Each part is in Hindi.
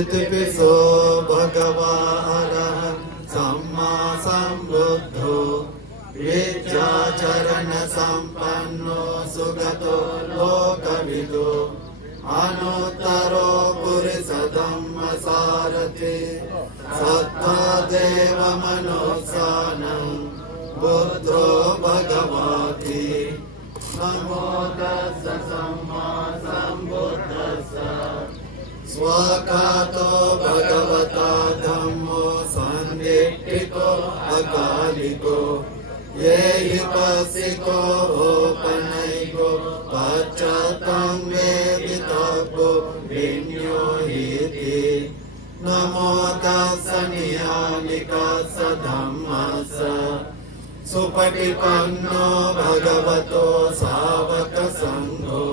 इतिपिसो भगवा अरहं सम्मा सम्बुद्धो विद्याचरण संपन्नो सुगतो लोकविदो अनुत्तरो पुरुषधम्म सारथि सत्त्वदेव मनुष्यानं बुद्धो भगवति नमो तस्स सम्मा सम्बुद्धस्स स्वकातो भगवता धम्मो सन्दिट्ठिको अकालिको ये हि पसिको ओपनैको पश्चातं वेदितव्यो विन्यो हीति नमो तस्स नियामिकस्स धम्मस्स सुपटिपन्नो भगवतो सावक संघो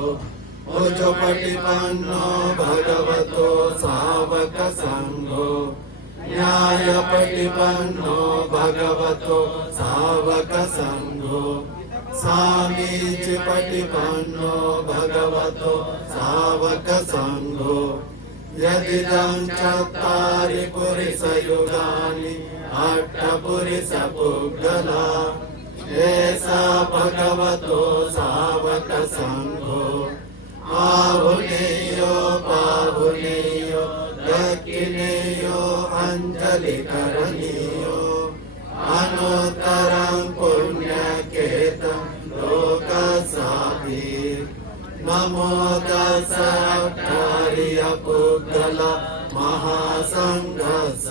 उजुपटिपन्नो भगवतो सावक संघो न्यायपटिपन्नो भगवतो सावक संघो सामीचिपटिपन्नो भगवतो सावक संघो यदिदं चत्वारि पुरुषयुगानि अष्टपुरुषपुद्गला एषा भगवतो सावक संघो आहुनेयो पाहुनेयो दक्षिणेयो अंजलिकरणीयो अनुत्तरं पुण्यकेतं लोकसाधि नमो तस्स अट्टार्यपुद्गला महासंघस्स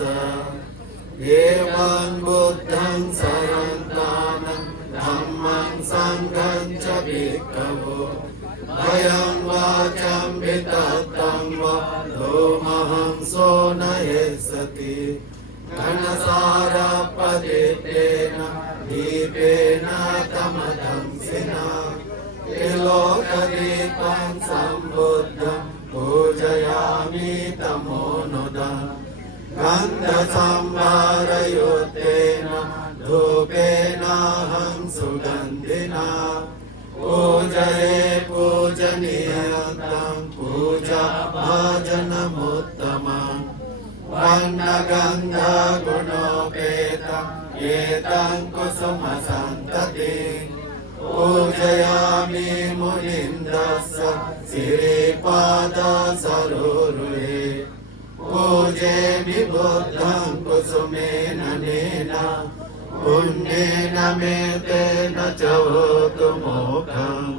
एवं बुद्धं शरन्तानं धम्मं संघं च भिक्खवो भयं वाचं विततं वा लोमहंसो न यस्सति घनसारपदितेन दीपेन तमदंसिना त्रिलोकदीपं सम्बुद्धं पूजयामि तमोनुदम् गन्धसंभारयुक्तेन धूपेनाहं सुगन्धिना पूजये पूजनीयं पूजा भजनमुत्तमम् वर्णगन्धगुणोपेतम् एतं कुसुमसन्ततिं पूजयामि मुनीन्द्रस्य श्रीपादसरोरुहे पूजेमि बुद्धं कुसुमेन नेन पुण्येन मे तेन च होतु मोक्षम्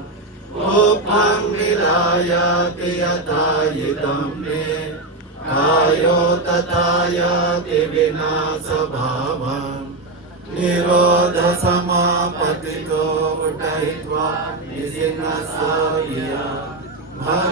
उपं विलायति यथा इदं मे कायो तथा याति विनाशभावम् निरोधसमापतितो उटयित्वा निजिनसाय भग